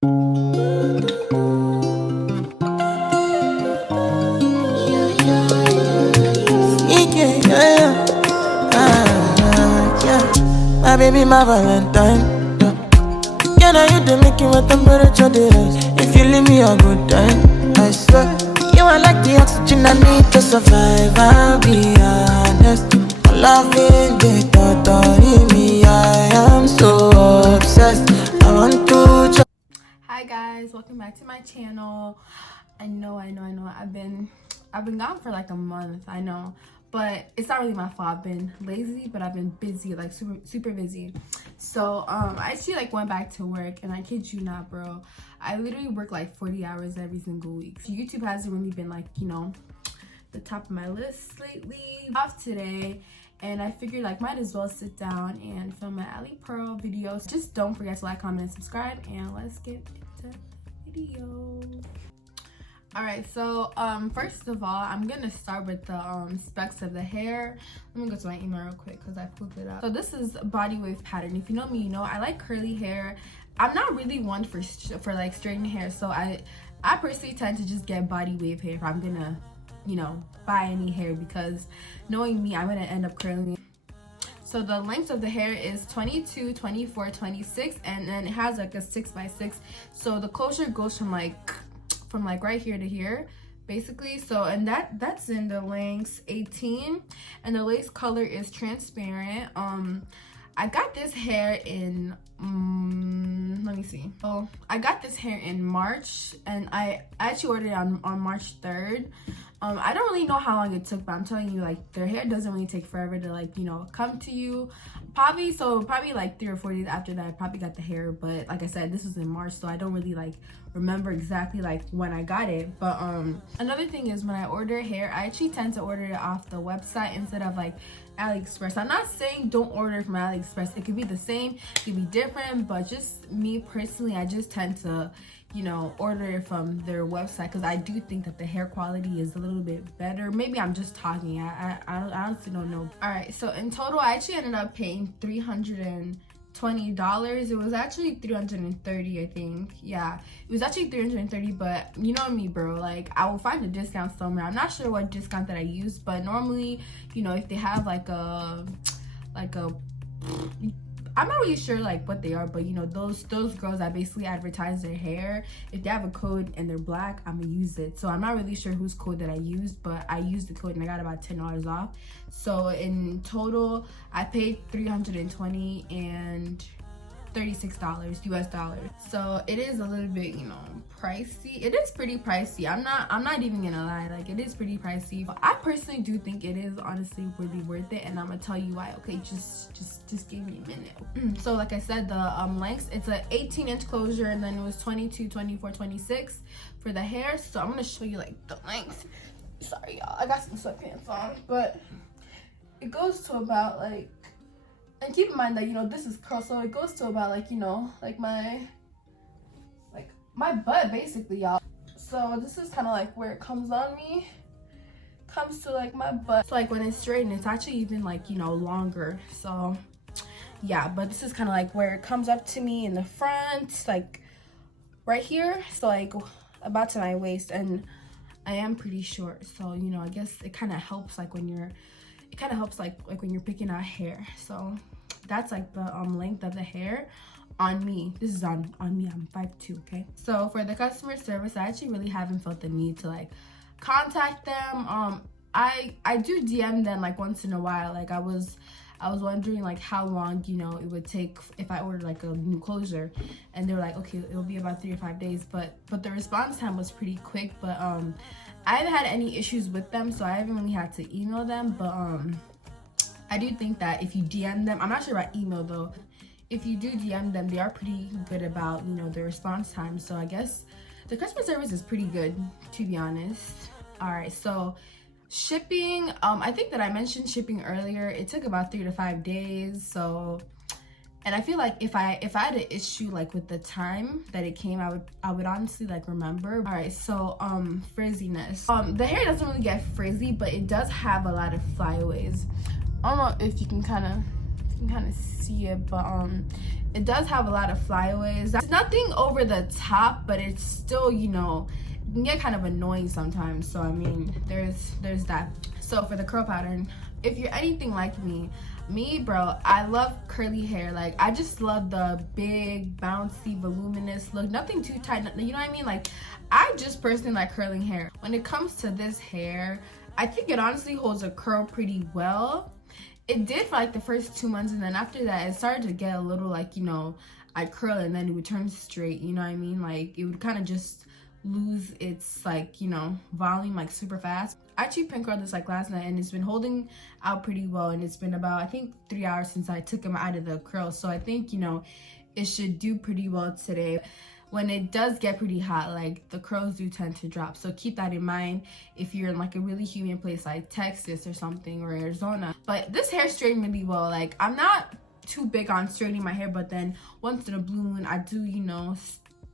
My baby, my Valentine. Can I you to make you a temperature the rise? If you leave me a good time, I swear. You are like the oxygen I need to survive. I'll be honest. Loving the thought of me, I am so obsessed. I want to. Hi guys, welcome back to my channel. I know. I've been gone for like a month. I know, but it's not really my fault. I've been lazy, but I've been busy, like super busy. So I actually like went back to work, and I kid you not, bro. I literally work like 40 hours every single week. So YouTube hasn't really been like, you know, the top of my list lately. Off today, and I figured like might as well sit down and film an Alipearl video. So just don't forget to like, comment, and subscribe, and let's get into the video. All right, so first of all, I'm gonna start with the specs of the hair. Let me go to my email real quick because I pulled it up. So this is body wave pattern. If you know me, you know I like curly hair. I'm not really one for like straightening hair, so I personally tend to just get body wave hair if I'm gonna, you know, buy any hair, because knowing me, I'm gonna end up curling. So the length of the hair is 22, 24, 26, and then it has like a 6x6. So the closure goes from like right here to here, basically. So and that's in the lengths 18, and the lace color is transparent. I got this hair in let me see. Oh, I got this hair in March, and I actually ordered it on March 3rd. I don't really know how long it took, but I'm telling you, like, their hair doesn't really take forever to, like, you know, come to you. Probably like 3 or 4 days after that, I probably got the hair. But like I said, this was in March, so I don't really like remember exactly like when I got it. But another thing is, when I order hair, I actually tend to order it off the website instead of like AliExpress. I'm not saying don't order from AliExpress. It could be the same, it could be different, but just me personally, I just tend to, you know, order it from their website, because I do think that the hair quality is a little bit better. Maybe I'm just talking. I honestly don't know. All right, so in total, I actually ended up paying $320. It was actually $330, I think. Yeah, it was actually $330, but you know me, bro, like I will find a discount somewhere. I'm not sure what discount that I used, but normally, you know, if they have like a I'm not really sure like what they are, but you know, those girls that basically advertise their hair, if they have a code and they're black, I'm gonna use it. So I'm not really sure whose code that I used, but I used the code and I got about $10 off. So in total, I paid $320 and $36 US dollars. So it is a little bit, you know, pricey. It is pretty pricey. I'm not even gonna lie, like it is pretty pricey. But I personally do think it is honestly really worth it, and I'm gonna tell you why. Okay, just give me a minute. So like I said, the lengths, it's an 18-inch closure, and then it was 22, 24, 26 for the hair. So I'm gonna show you like the length. Sorry y'all, I got some sweatpants on, but it goes to about like, and keep in mind that, you know, this is curl, so it goes to about like, you know, like my butt basically, y'all. So this is kind of like where it comes on me, comes to like my butt. So like when it's straightened, it's actually even like, you know, longer. So yeah, but this is kind of like where it comes up to me in the front, like right here. So like about to my waist, and I am pretty short, so you know, I guess it kind of helps like when you're, when you're picking out hair. So that's like the length of the hair on me. This is on me. I'm 5'2", okay? So for the customer service, I actually really haven't felt the need to like contact them. I do DM them like once in a while. Like I was wondering like how long, you know, it would take if I ordered like a new closure, and they were like, okay, it'll be about 3 or 5 days, but the response time was pretty quick. But I haven't had any issues with them, so I haven't really had to email them. But I do think that if you DM them, I'm not sure about email though, if you do DM them, they are pretty good about, you know, their response time. So I guess the customer service is pretty good, to be honest. All right, so shipping, I think that I mentioned shipping earlier. It took about 3 to 5 days. So, and I feel like if I had an issue like with the time that it came, I would honestly like remember. All right, so frizziness. The hair doesn't really get frizzy, but it does have a lot of flyaways. I don't know if you can kind of you can kind of see it, but it does have a lot of flyaways. It's nothing over the top, but it's still, you know, it can get kind of annoying sometimes. So I mean, there's that. So for the curl pattern, if you're anything like me, bro, I love curly hair. Like, I just love the big, bouncy, voluminous look. Nothing too tight, you know what I mean? Like, I just personally like curling hair. When it comes to this hair, I think it honestly holds a curl pretty well. It did for like the first 2 months, and then after that, it started to get a little like, you know, I'd curl it and then it would turn straight, you know what I mean? Like, it would kind of just lose its, like, you know, volume like super fast. I actually pin curled this like last night, and it's been holding out pretty well, and it's been about, I think, 3 hours since I took them out of the curl. So I think, you know, it should do pretty well today. When it does get pretty hot, like, the curls do tend to drop, so keep that in mind if you're in like a really humid place like Texas or something, or Arizona. But this hair straightened really well. Like, I'm not too big on straightening my hair, but then once in a blue moon I do, you know,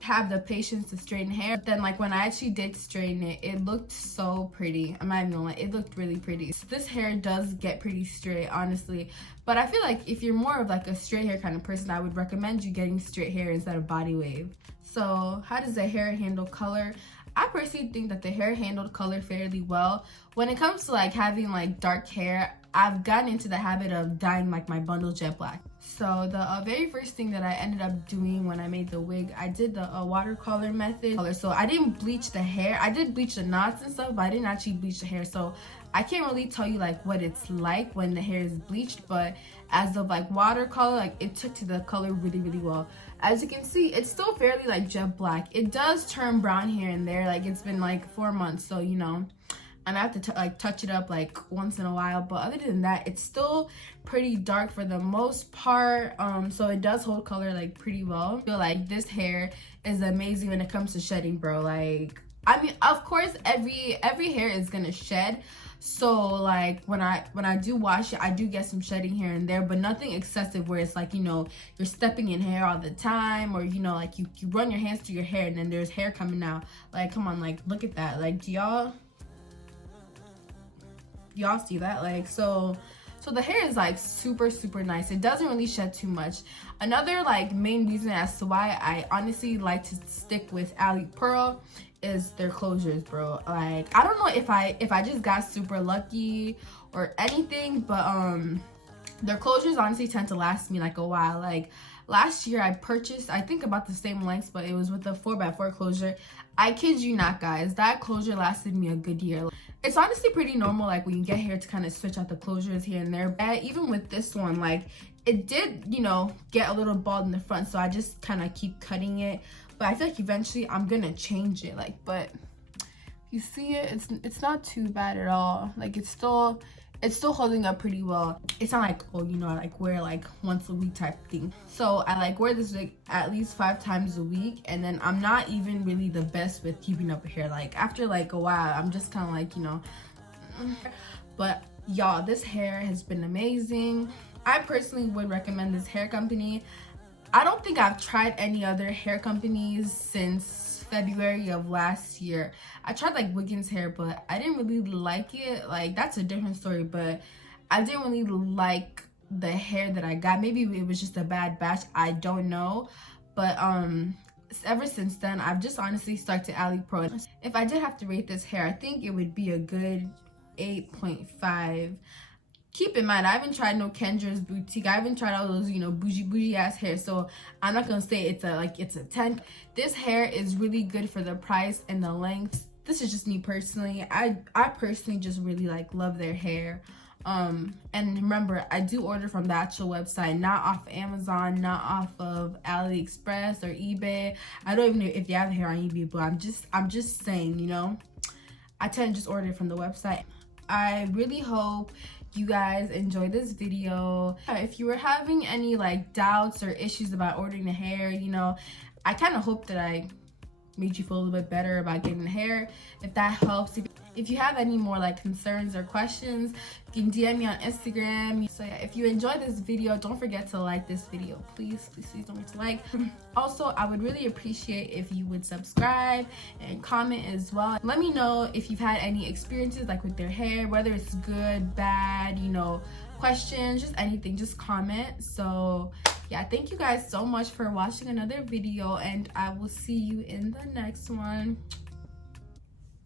have the patience to straighten hair. But then, like, when I actually did straighten it, it looked so pretty. I'm not even gonna lie, it looked really pretty. So this hair does get pretty straight, honestly. But I feel like if you're more of like a straight hair kind of person, I would recommend you getting straight hair instead of body wave. So how does the hair handle color? I personally think that the hair handled color fairly well. When it comes to like having like dark hair, I've gotten into the habit of dyeing like my bundle jet black. So the very first thing that I ended up doing when I made the wig, I did the watercolor method. So I didn't bleach the hair. I did bleach the knots and stuff, but I didn't actually bleach the hair. So I can't really tell you like what it's like when the hair is bleached, but as of like watercolor, like, it took to the color really, really well. As you can see, it's still fairly like jet black. It does turn brown here and there. Like, it's been like 4 months, so, you know, and I have to like touch it up like once in a while. But other than that, it's still pretty dark for the most part. So it does hold color like pretty well. I feel like this hair is amazing when it comes to shedding, bro. Like, I mean, of course, every hair is gonna shed. So like when I do wash it, I do get some shedding here and there, but nothing excessive where it's like, you know, you're stepping in hair all the time, or, you know, like you run your hands through your hair and then there's hair coming out. Like, come on, like, look at that. Like, do y'all see that? Like, so the hair is like super, super nice. It doesn't really shed too much. Another like main reason as to why I honestly like to stick with Alipearl is their closures, bro. Like, I don't know if I just got super lucky or anything, but their closures honestly tend to last me like a while. Like, last year I purchased, I think, about the same length, but it was with a 4x4 closure. I kid you not, guys, that closure lasted me a good year. It's honestly pretty normal, like, when you get hair, to kind of switch out the closures here and there. But even with this one, like, it did, you know, get a little bald in the front, so I just kind of keep cutting it. But I feel like eventually I'm gonna change it. Like, but you see it, it's not too bad at all. Like, it's still holding up pretty well. It's not like, oh, you know, I like wear like once a week type thing. So I like wear this wig at least 5 times a week, and then I'm not even really the best with keeping up with hair. Like, after like a while, I'm just kind of like, you know. But y'all, this hair has been amazing. I personally would recommend this hair company. I don't think I've tried any other hair companies since February of last year. I tried like Wiggins hair, but I didn't really like it. Like, that's a different story, but I didn't really like the hair that I got. Maybe it was just a bad batch, I don't know. But ever since then, I've just honestly stuck to Alipearl. If I did have to rate this hair, I think it would be a good 8.5. Keep in mind, I haven't tried no Kendra's Boutique. I haven't tried all those, you know, bougie ass hair. So I'm not gonna say it's a 10. This hair is really good for the price and the length. This is just me personally. I personally just really like love their hair. And remember, I do order from the actual website, not off Amazon, not off of AliExpress or eBay. I don't even know if they have hair on eBay, but I'm just saying, you know, I tend to just order it from the website. I really hope you guys enjoyed this video. If you were having any like doubts or issues about ordering the hair, you know, I kind of hope that I made you feel a little bit better about getting the hair. If that helps, if you have any more like concerns or questions, you can DM me on Instagram. So yeah, if you enjoyed this video, don't forget to like this video. Please don't forget to like. Also, I would really appreciate if you would subscribe and comment as well. Let me know if you've had any experiences like with their hair, whether it's good, bad, you know, questions, just anything, just comment. So yeah, thank you guys so much for watching another video, and I will see you in the next one.